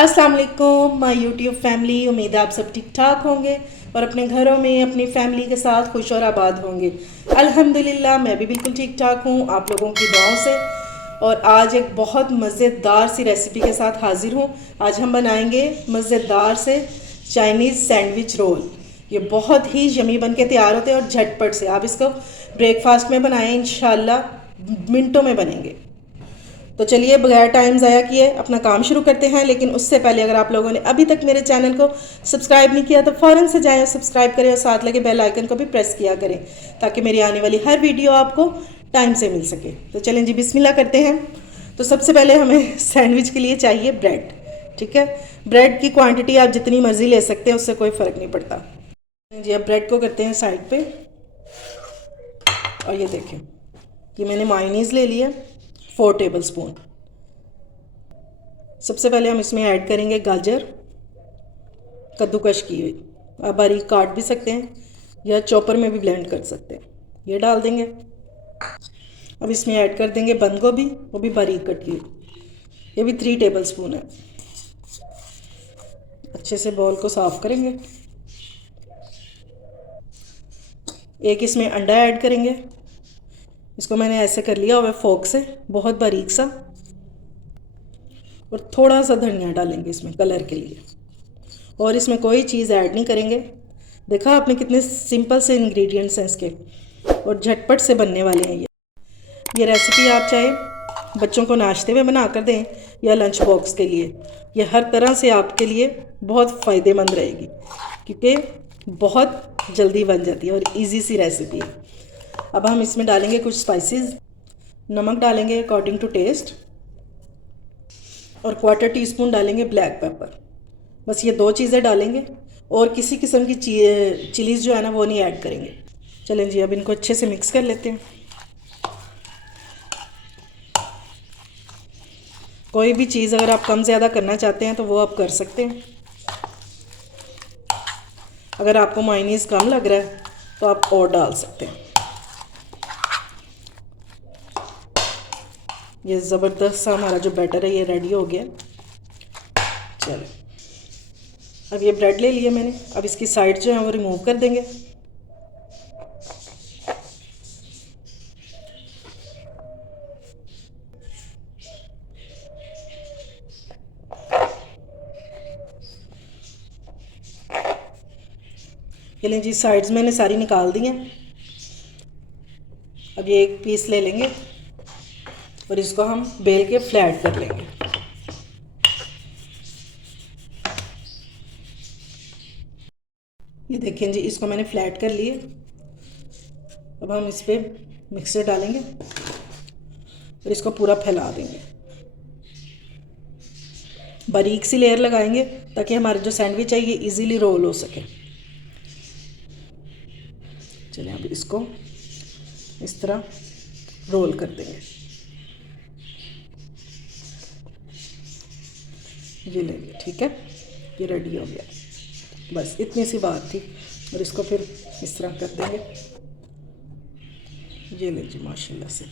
अस्सलाम वालेकुम my YouTube family. उम्मीद है आप सब ठीक ठाक होंगे और अपने घरों में अपनी फैमिली के साथ खुश और आबाद होंगे। अल्हम्दुलिल्लाह मैं भी बिल्कुल ठीक ठाक हूँ आप लोगों की दुआओं से। और आज एक बहुत मज़ेदार सी रेसिपी के साथ हाजिर हूँ। आज हम बनाएंगे मज़ेदार से चाइनीज़ सैंडविच रोल। ये बहुत ही यमी बन के तैयार होते हैं और झटपट से आप इसको ब्रेकफास्ट में बनाएं, इंशाल्लाह मिनटों में बनेंगे। तो चलिए बगैर टाइम ज़ाया किए अपना काम शुरू करते हैं। लेकिन उससे पहले अगर आप लोगों ने अभी तक मेरे चैनल को सब्सक्राइब नहीं किया तो फ़ौरन से जाएं और सब्सक्राइब करें और साथ लगे बेल आइकन को भी प्रेस किया करें ताकि मेरी आने वाली हर वीडियो आपको टाइम से मिल सके। तो चलें जी बिस्मिल्लाह करते हैं। तो सबसे पहले हमें सैंडविच के लिए चाहिए ब्रेड। ठीक है, ब्रेड की क्वांटिटी आप जितनी मर्ज़ी ले सकते हैं, उससे कोई फ़र्क नहीं पड़ता जी। अब ब्रेड को करते हैं साइड पे। और ये देखें कि मैंने मायोनीज़ ले लिया 4 टेबल स्पून। सबसे पहले हम इसमें ऐड करेंगे गाजर कद्दूकश की हुई। आप बारीक काट भी सकते हैं या चॉपर में भी ब्लेंड कर सकते हैं। ये डाल देंगे। अब इसमें ऐड कर देंगे बंद गोभी, वो भी बारीक कट की हुई। ये भी 3 टेबल स्पून है। अच्छे से बॉल को साफ़ करेंगे। एक इसमें अंडा ऐड करेंगे। इसको मैंने ऐसे कर लिया हुआ फोक से, बहुत बारीक सा। और थोड़ा सा धनिया डालेंगे इसमें कलर के लिए। और इसमें कोई चीज़ ऐड नहीं करेंगे। देखा आपने कितने सिंपल से इंग्रेडिएंट्स हैं इसके और झटपट से बनने वाले हैं। ये रेसिपी आप चाहे बच्चों को नाश्ते में बना कर दें या लंच बॉक्स के लिए, ये हर तरह से आपके लिए बहुत फ़ायदेमंद रहेगी क्योंकि बहुत जल्दी बन जाती है और इजी सी रेसिपी है। अब हम इसमें डालेंगे कुछ स्पाइसेस। नमक डालेंगे अकॉर्डिंग टू टेस्ट और 1/4 टीस्पून डालेंगे ब्लैक पेपर। बस ये 2 चीज़ें डालेंगे और किसी किस्म की चिलीज़ जो है ना वो नहीं ऐड करेंगे। चलें जी अब इनको अच्छे से मिक्स कर लेते हैं। कोई भी चीज़ अगर आप कम ज़्यादा करना चाहते हैं तो वो आप कर सकते हैं। अगर आपको मायोनीज़ कम लग रहा है तो आप और डाल सकते हैं। ये ज़बरदस्त सा हमारा जो बैटर है ये रेडी हो गया। चलो अब ये ब्रेड ले लिया मैंने। अब इसकी साइड जो है वो रिमूव कर देंगे। ये लें जी, साइड्स मैंने सारी निकाल दी हैं। अब ये एक पीस ले लेंगे और इसको हम बेल के फ्लैट कर लेंगे। ये देखें जी, इसको मैंने फ्लैट कर लिए। अब हम इस पर मिक्सर डालेंगे और इसको पूरा फैला देंगे। बारीक सी लेयर लगाएंगे ताकि हमारे जो सैंडविच है ये इजीली रोल हो सके। चलिए अब इसको इस तरह रोल कर देंगे। ये लेंगे, ठीक है, ये रेडी हो गया। बस इतनी सी बात थी। और इसको फिर इस तरह कर देंगे। ये लें जी माशाल्लाह से।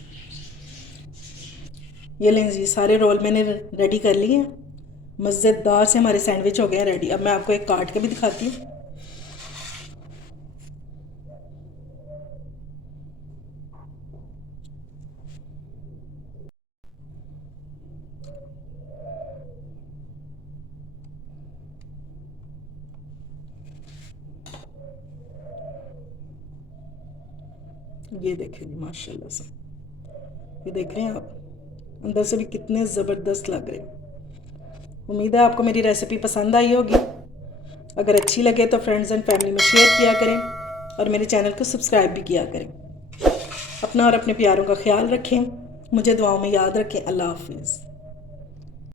ये लें जी, सारे रोल मैंने रेडी कर लिए हैं। मज़ेदार से हमारे सैंडविच हो गए हैं रेडी। अब मैं आपको एक काट के भी दिखाती हूँ। ये देखें जी माशाल्लाह से। ये देख रहे हैं आप, अंदर से भी कितने ज़बरदस्त लग रहे हैं। उम्मीद है आपको मेरी रेसिपी पसंद आई होगी। अगर अच्छी लगे तो फ्रेंड्स एंड फैमिली में शेयर किया करें और मेरे चैनल को सब्सक्राइब भी किया करें। अपना और अपने प्यारों का ख्याल रखें। मुझे दुआओं में याद रखें। अल्लाह हाफिज़।